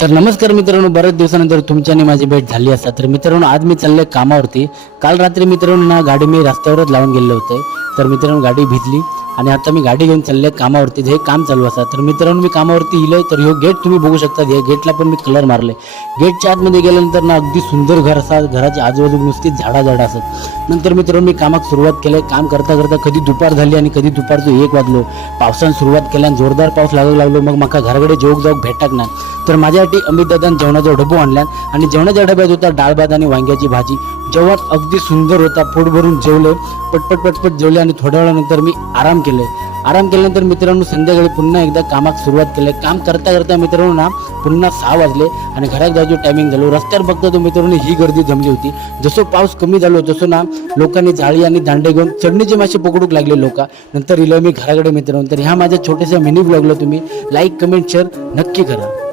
तर नमस्कार मित्रांनो, बऱ्याच दिवसानंतर तुमच्याने माझी भेट झाली असता. तर मित्रांनो, आज मी चालले कामावरती. काल रात्री मित्रांनो ना गाडी मी रस्त्यावरच लावून गेले होते. तर मित्रांनो गाडी भिजली आणि आता मी गाडी घेऊन चालले कामावरती. हे काम चालू असतात. तर मित्रांनो मी कामावरती इलोय. तर ह्यो गेट तुम्ही बघू शकता. या गेटला पण मी कलर मारले. गेटच्या आतमध्ये गेल्यानंतर ना अगदी सुंदर घर असतात. घराच्या आजूबाजू नुसती झाडा असतात. नंतर मित्रांनो मी कामाक सुरुवात केली. काम करता करता कधी दुपार झाली आणि कधी दुपारचं 1 वाजलो. पावसानं सुरुवात केल्यान जोरदार पाऊस लागायला लागलो. मग माका घराकडे जेवूक जाऊक भेटाक ना. तर माझ्यासाठी अमित दादान जेवणाचा डबो आणल्यान आणि जेवणाच्या डब्यात होता डाळ भात आणि वांग्याची भाजी. जेवण अगदी सुंदर होता. पोट भरून जेवले. पटपट जेवले आणि थोड्या वेळानंतर मी आराम केल्यानंतर मित्रांनो संध्याकाळी पुन्हा एकदा कामाक सुरुवात केली. काम करता करता मित्रांनो ना पुन्हा 6 वाजले आणि घरात जायचं टायमिंग झालो. रस्त्यावर बघता तो मित्रांनो ही गर्दी जमली होती. जसं पाऊस कमी झालो तसं ना लोकांनी जाळी आणि दांडे घेऊन चढणीचे मासे पकडूक लागले लोक. नंतर इलो मी घराकडे मित्रांनो. तर ह्या माझ्या छोट्याशा मिनी ब्लॉगला तुम्ही लाईक कमेंट शेअर नक्की करा.